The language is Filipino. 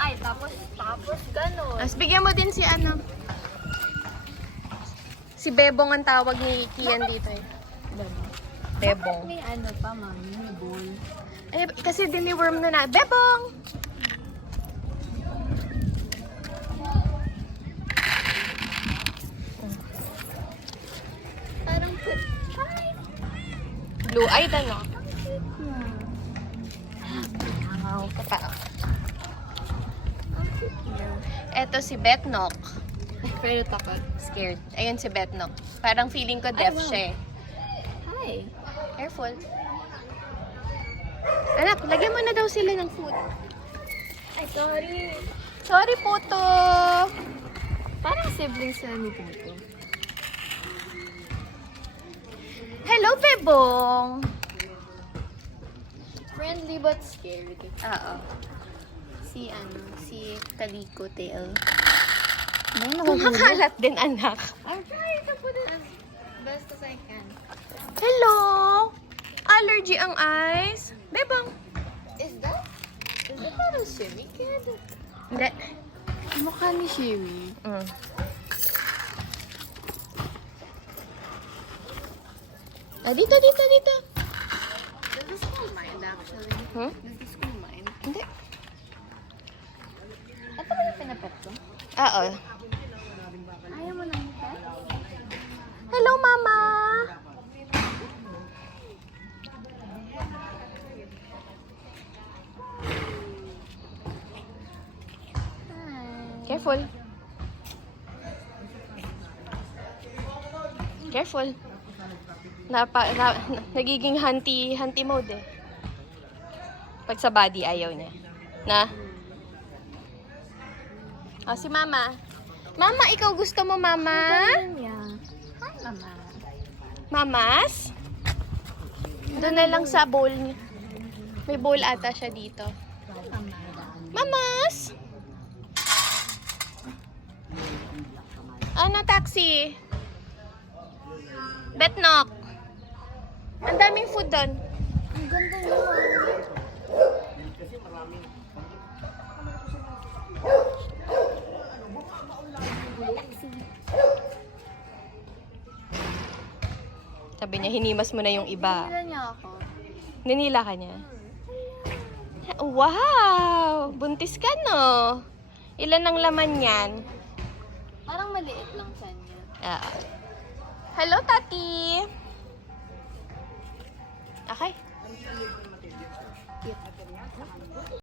Ay, tapos gano'n. Mas bigyan mo din si ano. Si Bebong ang tawag ni Kian dito eh. Bebong. May ano pa, mami, may bowl. Eh, kasi dini-worm na. Bebong! Parang Blue eyed ano? Wow, kapal. Eto si Betnok. Pero takot. Scared. Ayun si Betnok. Parang feeling ko deaf wow. siya eh. Hi. Careful. Anak, lagyan mo na daw sila ng food. Ay, sorry. Sorry, Puto. Parang siblings na ni Puto. Hello, Bebong. Friendly but scared. Oo. Si Calico Tail. Ano Kumakalat din, anak. I'm trying to put it as best as I can. Hello! Allergy ang eyes. Bebong. Is that parang Shimmy Kid? Hindi. Mukha ni Shimmy. Mm. Ah, dito. Does the school mind actually? Hmm? Does the school mind? Hindi. Ito ba yung pinapet ko? Oo. Ayaw mo lang pet? Hello, Mama! Hi. Careful. Careful. Nagiging hunty mode eh. Pag sa body, ayaw niya. Na? Oh, si Mama. Mama, ikaw gusto mo, Mama? Niya. Hi, Mama. Mamas? Doon na lang sa bowl niya. May bowl ata siya dito. Mamas? Ano, taxi? Betnok. Ang daming food doon. Ang ganda niya, Mami. Sabi niya, hinimas mo na yung iba. Nila niya ako. Ninila ka niya. Wow! Buntis ka, no? Ilan ang laman yan? Parang maliit lang siya niya. Hello, Tati! Okay. Cute.